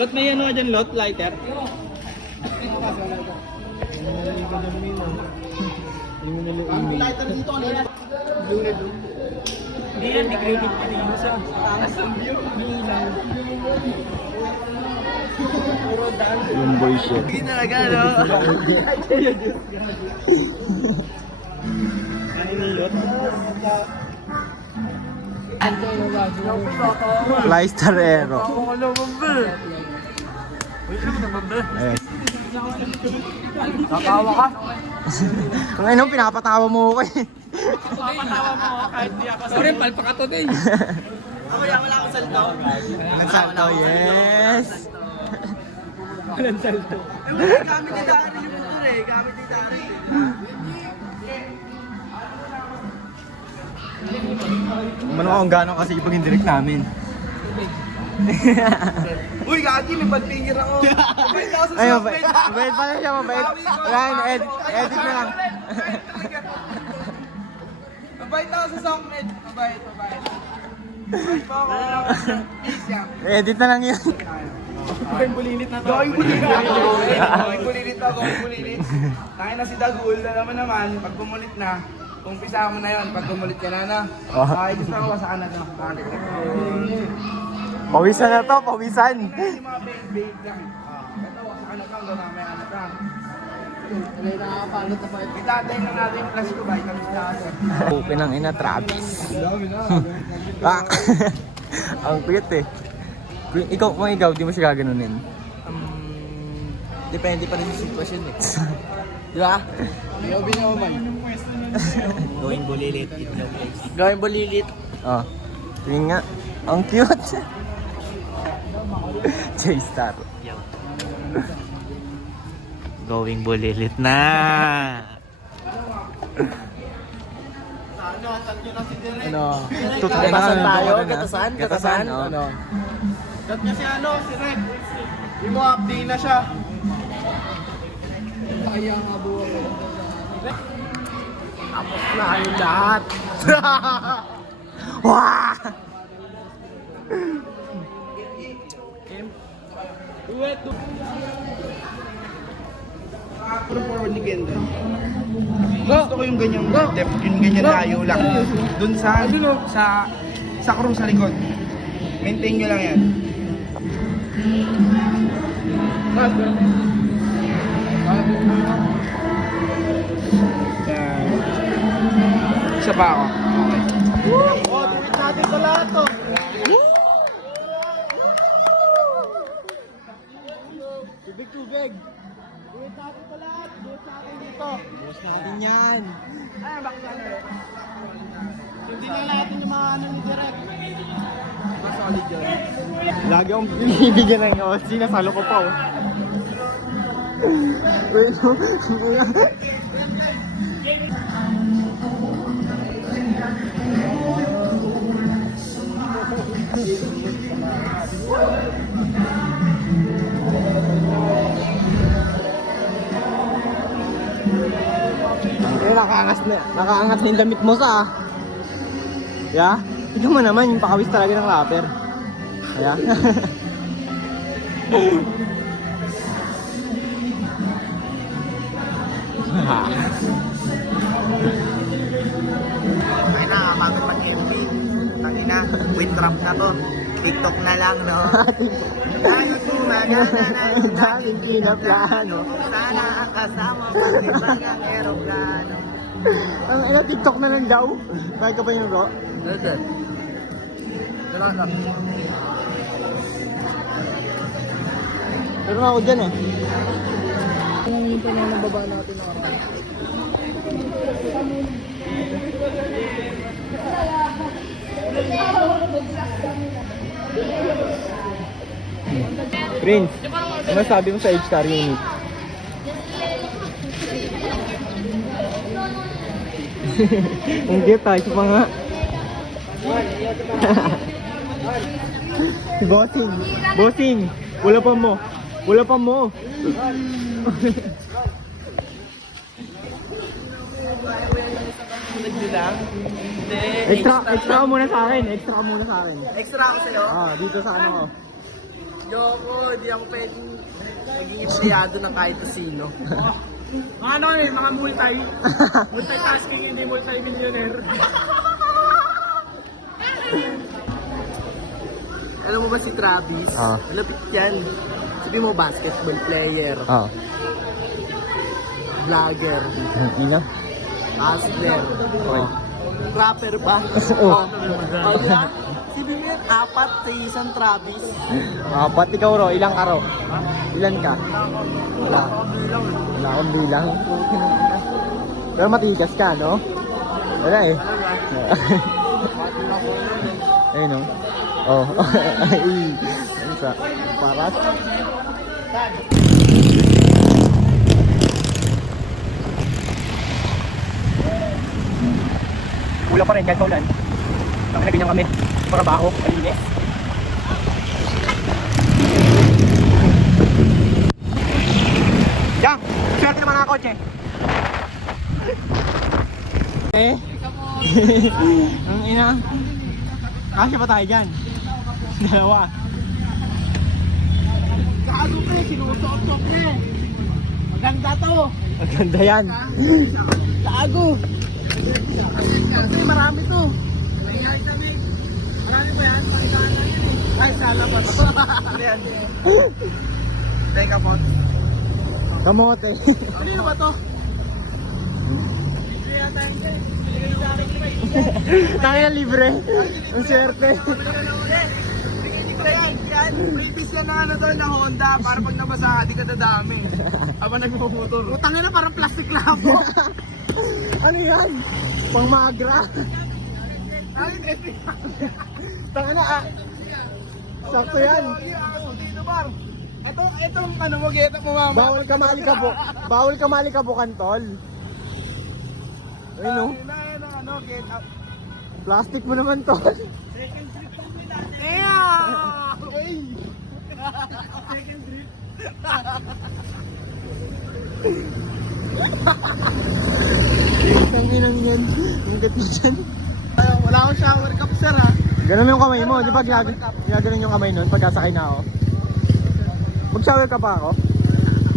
Lot may ano ka dyan, lot? Lighter? Ang lighter dito, ano yan? Blue na blue. Hindi yan, degraded pa rin sa taas. Yung boy shit. Hindi talaga, no? Ano yung lot? Flysterero. Ayan. Kakawa ka? Kung ano, pinapatawa mo ko eh. Papatawa mo ako kahit di ako. Sorry, palpa ka today. Wala akong salto. Nagsalto, yes. Walang salto. Gamit ni Dari yung motor eh. Gamit ni Dari. Umano kung gano'n kasi pag indirect namin. Uy, gagi, may bad finger ako. Mabait ako sa Ay, softbed. mabait pala siya, mabait. Wala, edit na lang. Mabait ako sa softbed. Mabait. Mabait pa ako. Peace yan. Edit na lang yun. Gawing bulilit na to. Gawing bulilit ako. Tayo na si Dagul, alam mo naman, pag bumulit na, umpisa mo na yun, pag bumulit ka na. Ay, gusto ko sa kanan na. Pawisan na to, pawisan. Yung mga babe lang. Ito, sa kanan lang, daw namin ano ka. Itatay na natin yung plus ko, vitamins na kasi. Open ang ina, Travis. Ah, ang cute eh. Ikaw, kung ikaw, di mo siya gaganunin. Depende pa rin sa sitwasyon eh. Di ba? Ikaw binawaman. Gawing bulilit, itlog place. Gawin bulilit. Oh, yun nga. Ang cute. J-Star. Going bulilit na. Ano? Gatasan tayo? Gatasan? oh. Ano? Kat niya si si Red. Hindi mo update na siya. Kaya nga buwan ko. Tapos na yung lahat. Wah! Puro forward ni Kendra. Gusto ko yung ganyang depth, yung ganyan layo lang. Dun sa crew sa likod. Maintain nyo lang yan. Isa pa ako. Okay. Oh, tuwid natin sa lahat to. Tubig. Tuwid natin sa lahat. Tuwid natin dito. Bukas natin yan. Ay, bakit yan? Hindi na natin yung mga ano ni Direk. Mas solid yun. Lagi akong binibigyan ng OC, nasalo ko pa oh. Wait, no? Nakaangat na yung damit mo sa yeah? Ito mo naman, yung pakawis talaga ng rapper. Yeah? Ay, nakakapagod mag-MV. Tangina, with trap na to. TikTok na lang, no? Tayo gumagana na yung dating pinaplano. Sana ang kasama mo, ibang ang aeroplano. Ang ina, TikTok na lang daw. Bakit ka ba yung ro? Listen. Kailangan lang. Pero ako dyan eh. Ang yung pinanababa natin na karami. Prince, ano sabi mo sa H-Star Unit? Ang cute ah, isa pa nga. Si Bossing. Bossing, wala pa mo. Wala pa mo. Extra muna sa akin. Extra muna sa akin. Extra ako sa'yo. Ah, dito sa ano ko. Yoko, di ako pwedeng maging empleyado ng kahit sino. Mga ano kami, mga multitasking, hindi multi-millionaire. Alam mo ba si Travis? Ah. Malapit yan. Sabi mo, basketball player, Oo. vlogger, Ina? hustler, Oo. rapper ba? Oo. Ayan. Sabi mo yan, 4 sa isang Travis. Apat ikaw ro, ilang ka ro? Ilan ka? Wala. Wala akong bilang. Pero matigas ka, no? Wala eh. Ayun no? Oh. Ay. Isa. Paras. Kulang pa rin kahit kaulan. Ganyan kami. Trabaho. Malinis. Yang! Swerte naman ang kotse. Eh? Ang ina. Kasi pa tayo dyan. Dalawa. Gago ka eh, sinusuot-suot ka eh. Maganda to. Maganda yan. Gago. Kasi marami to. Maingay kami. Marami ba yan? Pagkaan na yan eh. Ay, sa labas. Ano yan? Teka po. Kamote. Kanino ba to? Tayo na libre. Ang swerte. Yan, previous yan na ano doon na Honda para pag nabasa di ka dadami. Habang nagmumotor. Utang na parang plastic labo. Ano yan? Pang magra. Ay, testing. Tanga na ah. Sakto yan. Dito bar. Itong ano mo, get mo mama. Bawal ka malikabok. Bawal ka malikabukan, tol. Ayun no? Ano, get up. Plastic mo naman, tol. Damn! Uy! Second drip. Ang inang yan. Ang gati dyan. Wala akong shower cup, sir, ha? Ganun yung kamay mo. Di ba ginaganon yung kamay nun pagkasakay na ako? Mag-shower ka pa ako?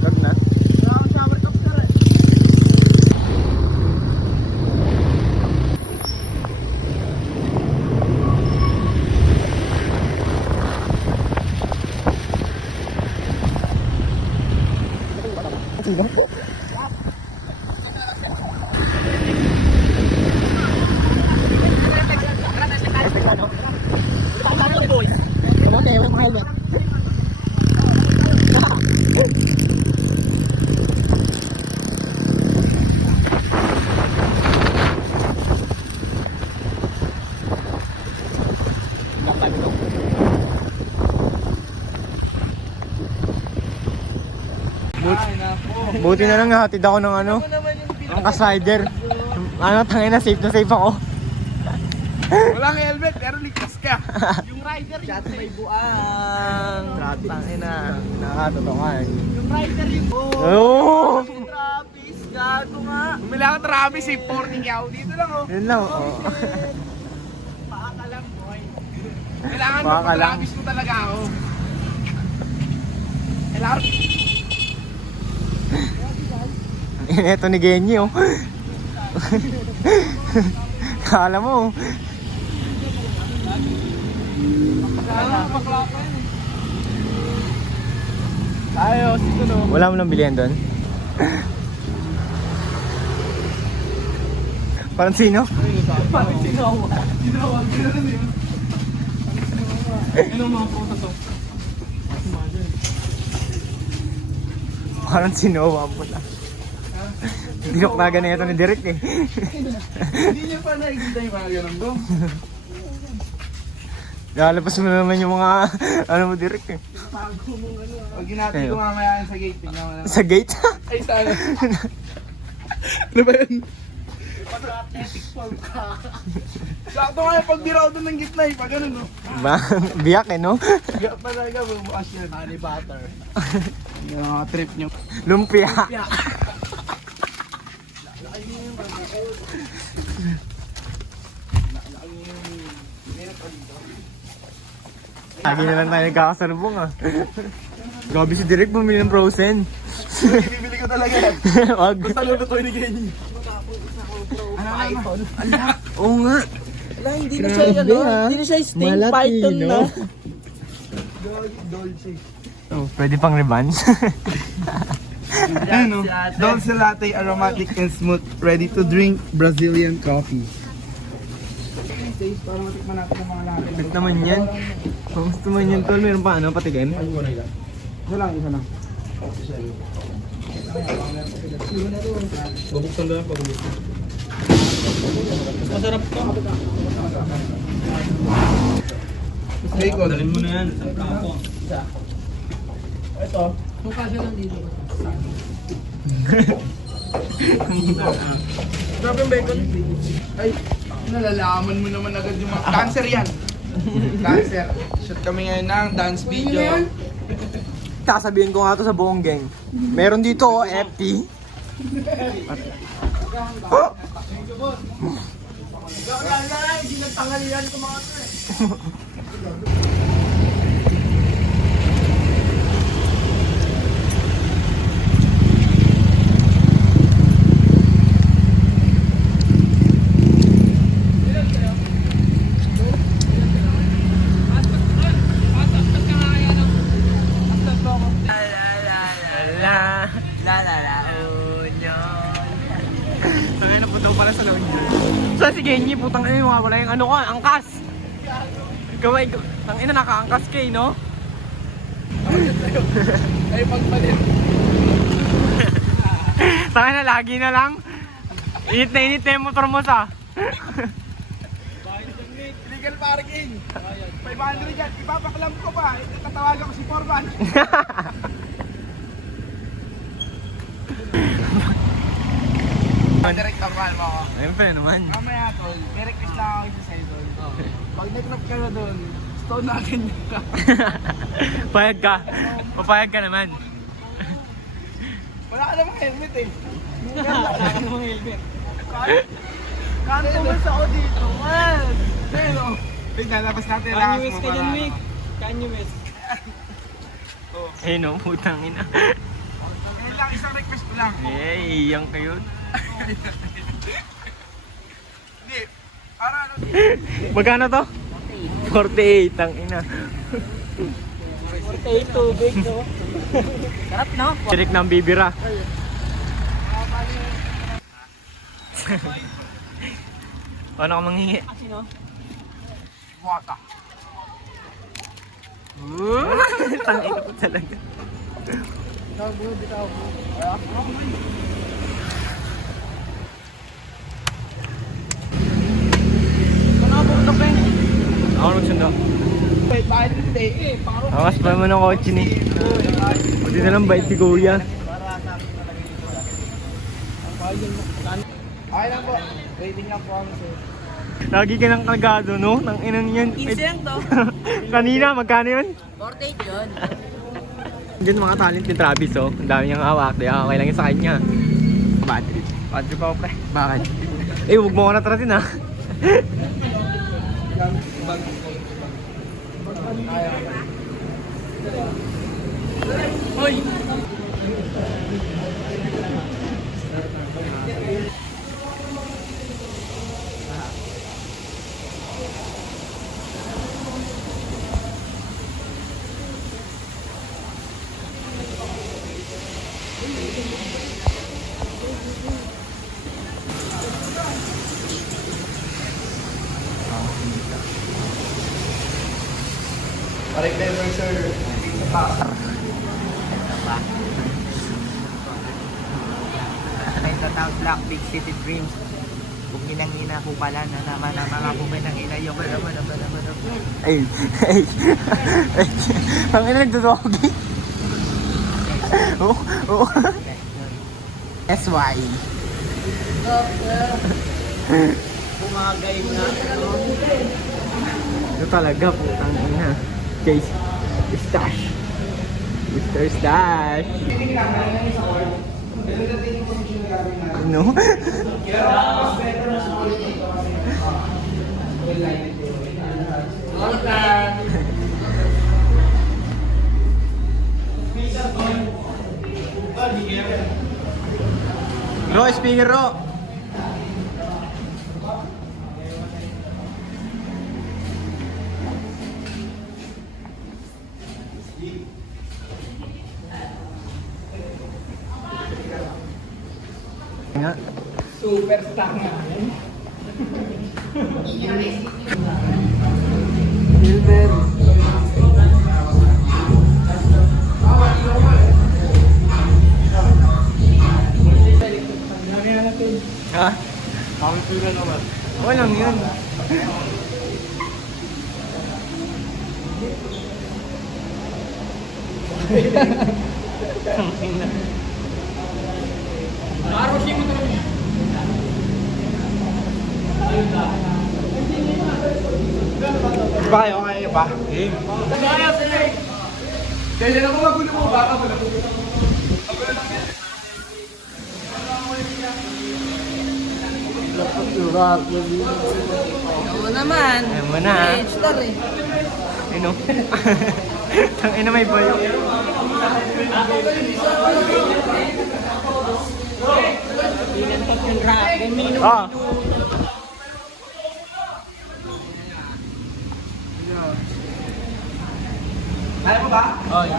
Wag na. Wala akong shower cup, sir, eh. Sino? Kamote, may mga helmet. Buti na lang nahatid ako ng ano, ang ka-slider. Ano, tangin na safe ako. Walang helmet, pero ligtas ka. Yung rider yun. Shot may buang. Tangin na. Nakatotokan. Yung rider yung Oh! Si Travis, gago nga. Bumila ka Travis, eh, 40 yaw. Dito lang, oh. Yun lang, oh. Paa ka lang, boy. Kailangan Paa ka mo, lang. Travis mo talaga ako. Kailangan. Ito ni Genyi, oh. Kala mo, oh. Ayos, ito no. Wala mo nang bilihan doon? Parang sino? Parang sinawa. Sinawa, gano'n yun. Ano mga puta to? Parang sinowa po na. Dinok na ganito ni Derek eh. Hindi niya pa nakikita yung mga ganun ko. Lalabas mo naman yung mga ano mo Derek eh. Bago mong ano. Pag ginati ko mamaya sa gate, tingnan mo na. Sa gate? Ay, sana. Ano ba yun? Pag-athletic form ka. Sakto nga yung pagbiraw doon ng gitna eh, pag ano no. Ba? Biyak eh no? Biyak talaga, bubukas yan. Honey butter. Yung mga trip nyo. Lumpia. Lagi na lang tayo nagkakasalubong ah. Grabe si Direk bumili ng frozen. Bibili ko talaga yan. Wag. Basta luto ni Kenny. iPhone. Oo nga. Wala, hindi na siya, ano, hindi na siya sting python na. Dolce. Oh, pwede pang rebands. Ano? Dolce latte, aromatic and smooth, ready to drink Brazilian coffee. Para matikman natin ang mga latte. Gusto naman yan. Gusto naman yan tol. Meron pa ano, patikin? Isa lang. Bubuksan lang pag masarap to. Bacon. Dalhin mo na yan. Ako. Ito. Kung kasi lang dito. Grabe yung bacon. Ay, nalalaman mo naman agad yung mga... Cancer yan. Cancer. Shoot kami ngayon ng dance video. Sasabihin ko nga to sa buong gang. Meron dito oh, FT. Oh! Hindi nagtangalian ko mga ito eh. Saan si Genji? Putang ina, wala yung ano ka, angkas! Gaway, tang ina, naka-angkas kay, no? Ay, pagpalit. Tanga na, lagi na lang. Init na yung motor mo sa. Illegal parking. 500 yan. Ipapaklam ko pa. Tatawagan ko si Forman. Direct kapal mo ako. Ayun pa naman. Mamaya tol, may request lang ako isa sa'yo tol. Pag nag-knock ka na doon, stone natin ka. Payag ka. Papayag ka naman. Wala ka namang helmet eh. Wala ka namang helmet. Kanto mas ako dito, man! Pero, wait, lalabas natin ang Kanye lakas West mo ka dyan, para. Mick. Kanye West. Eh no, putang ina. Ngayon lang, isang request ko lang. Eh, iyang kayo. Hindi, para ano, Magkano to? 48, ang ina. 48 tubig, no? Sarap, no? Direk ng bibira. Paano ka manghingi? Kasi, no? buwaka. Tangina ko talaga. Ako nagsundo. Wait, bakit hindi? Akas pa naman ng kotse ni. Buti na lang bait si Kuya. Okay lang po. Waiting lang po kami sir. Lagi ka ng kalgado, no? Nang inang yan. 15 lang to. Kanina, magkano yun? 48 yun. Diyan mga talent ni Travis, oh. Ang dami niyang hawak. Kaya okay lang yun sa kanya. Bad trip. Bad trip ako, pre. Bakit? Eh, huwag mo ko natratin, ha? Hoy! Parik na yung sir. Ay, sa Town Black, Big City Dreams. Kung ginang-ina ko pala na naman ang mga bumin ng ina yung Ay, ay, ay. Ang ina nagdodogi. Oo, oo. SY. Bumagay na. Ito talaga, putang ina. Guys, Stash. Mr. Stash. No? Ro, speaker Ro. Nga. Superstar nga. Silver. Ha? Pangtura naman. Walang yun. Marusin mo ito. Ba kayo? Kaya pa? Game. Kailan ako magulo mo? Baka mo na. Oo naman. Ayaw mo na, ha? Star eh. Ano? Tangina may bayo. Pinantot yung rap. Ah. Kaya mo ba? Oy.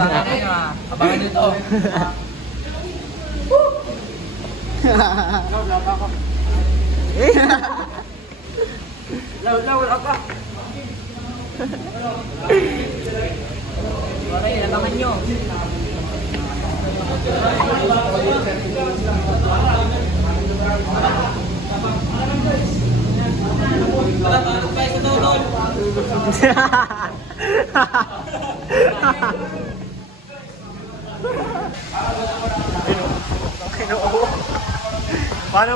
Tangin nga. Abangan dito. Wala ka. Okay, abangan nyo.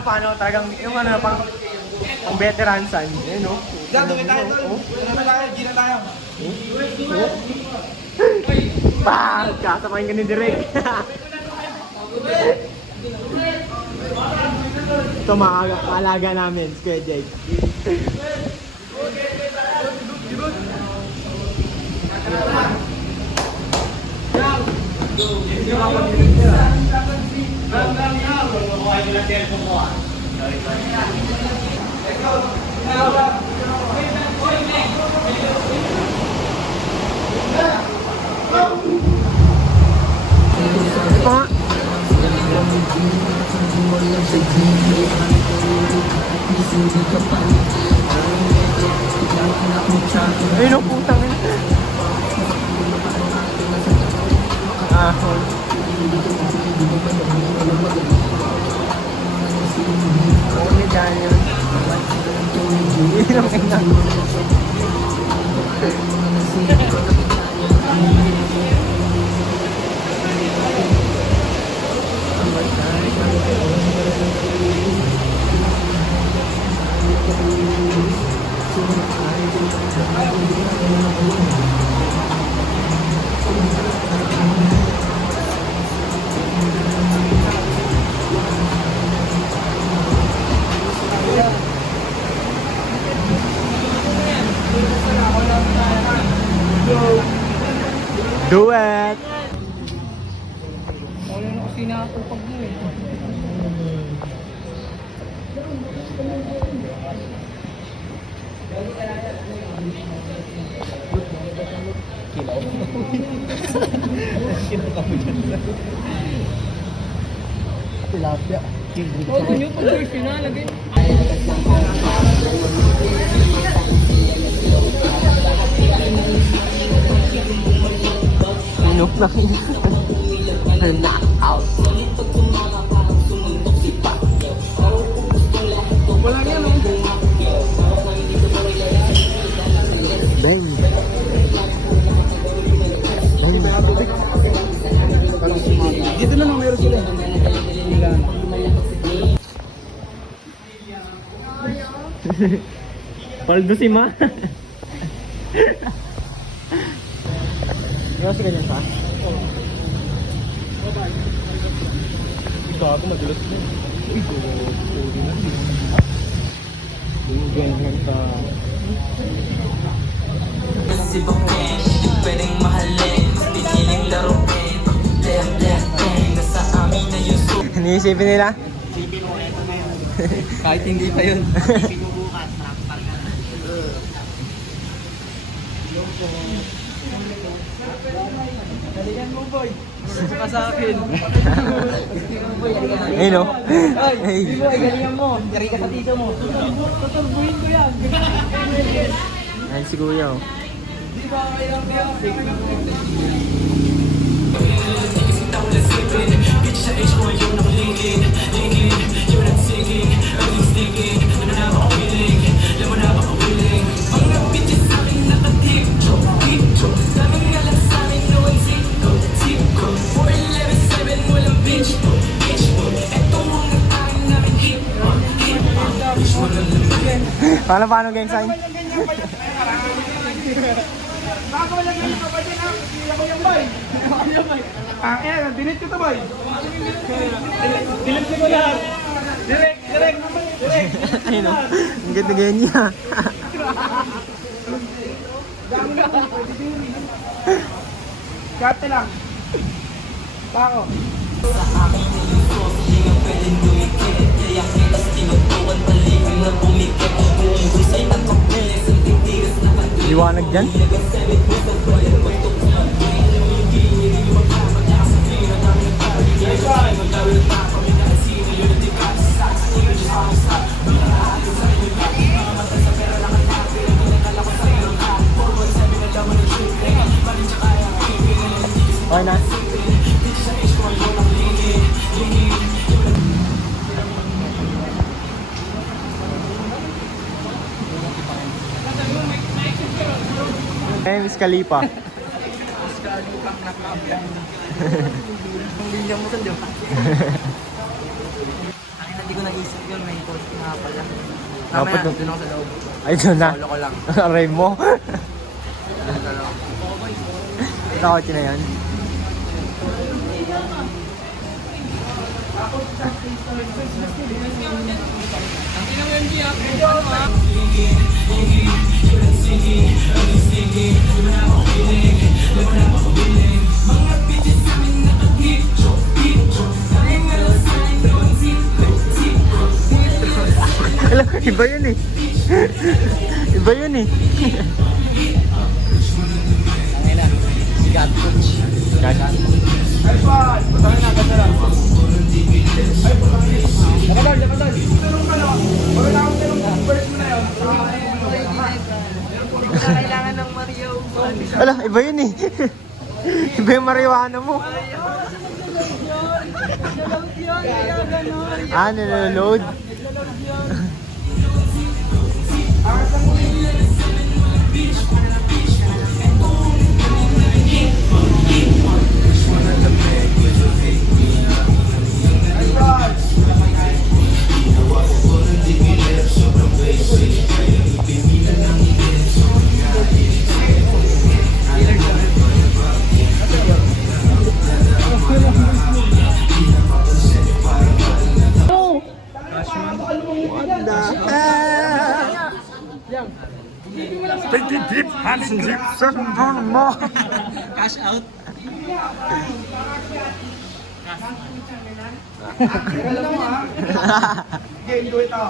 Paano talagang yung ano pang veteran san, eh no? Dami tayo doon. Dami tayo, gina tayo. Bang! Kasamahin ka ni Direk. Ito maalaga namin, Square Jake. Ayun ang putang ina. Only Daniel. Ayun ang ina. Do it! Wala na kasi nakakapag mo eh. Tilapia. Huwag nyo pag first pinalagay. Inok na knock out. Wala yan, no? Bang. Dito na lang meron sila. Paldo si Ma. Yung kasi ganyan pa? Gago, madulas na. Uy, sorry na. Yung ganyan ka. Si Bangke, pwedeng mahalin, piniling laruin. Left, left, Iniisipin nila? Isipin mo, eto na yun. Kahit hindi pa yun. Isipin mo bukas, trampal ka na. Galingan mo, boy. Suka sa akin. Ayun o. Ay, boy, galingan mo. Yari ka sa tito mo. Tuturbuhin ko yan. Ayun si Kuya o. Di ba kailang yan? Paano gang sign? Delete ko to, boy. Delete ko lahat. Direct. Ayun o. Ang ganda ganyan niya. Kate lang. Pako. Liwanag dyan. Okay na. Eh, Miss Khalifa. Ang linya mo sa diyo. Ay, hindi ko naisip yun. May post nga pala. Dapat Mamaya, dun ako sa loob. Ay, doon na. Solo ko lang. Aray mo. Dun sa loob. Takot na yan. Alam, iba yun eh. Iba yun eh. Sigat coach. Gaga. Kailangan ng Mario. Ala, iba yun eh. Iba yung marijuana mo. Ah, naloload. Cash out. Game ko ito.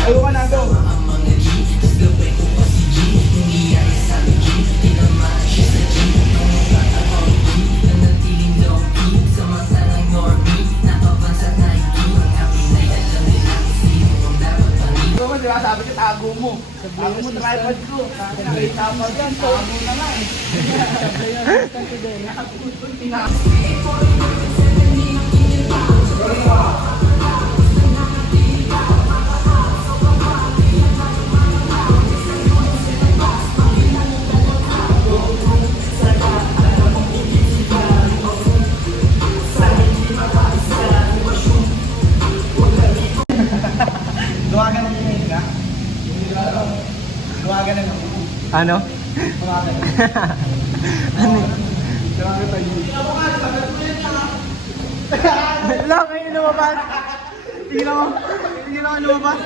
Ayaw ka na daw. Di ba sabi ko tago mo. Tago mo tripod ko. Nakita pa dyan. Tago na nga eh. Gawagan ng ka? Gawagan ng Ano? Ano? Lang kayo lumabas. Tingnan mo. Tingnan mo lumabas.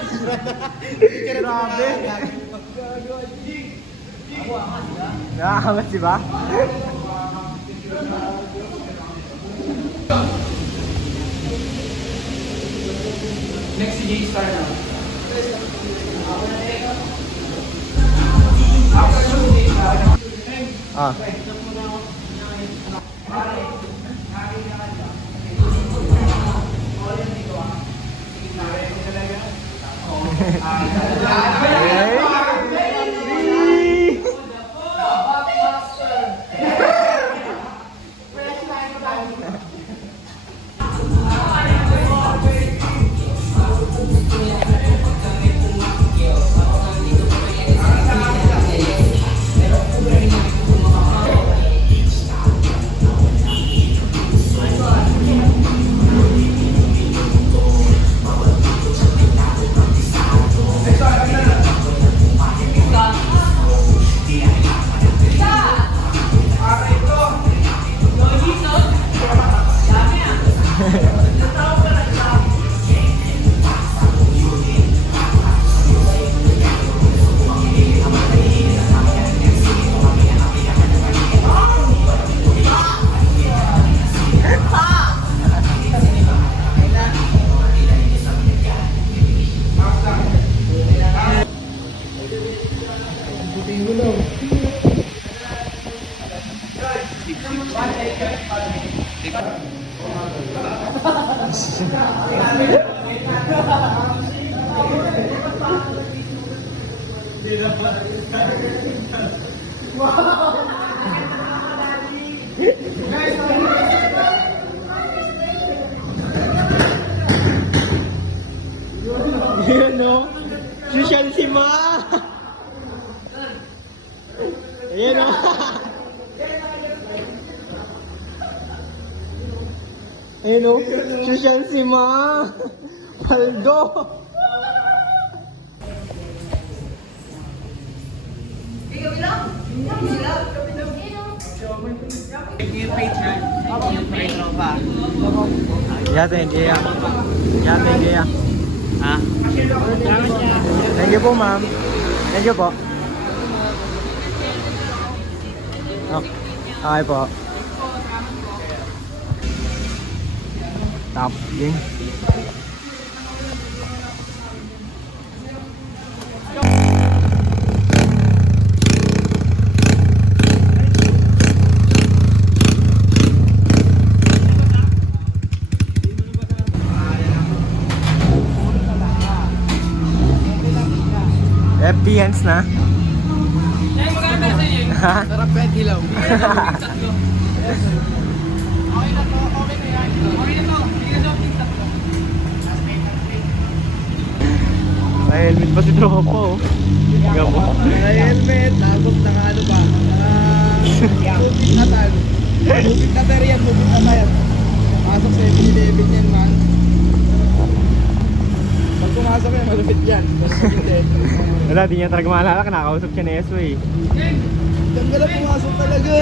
Grabe. Nakakamat diba? Next si J-Star na. Ah. Ayan o. Social si Ma. Ayan o. Ayan o. Social si Ma. Paldo. Yung page na. Yung retro pa. Yeah, thank you. Yeah, thank you. Ha? Thank you po, ma'am. Thank you po. Okay po. Top game. FBNs na. Ha? Sarap yan, ilaw. May helmet pa si Tropa oh. Tingnan mo. May helmet, tapos naka ano ba? Moving atal. Moving atal yan, moving atal. Pasok sa 7-Eleven yan, man. Pag pumasok yan, malupit yan. Wala, di niya talaga maalala. Nakakausap siya ni Eswe eh. Diyan ka lang pumasok talaga.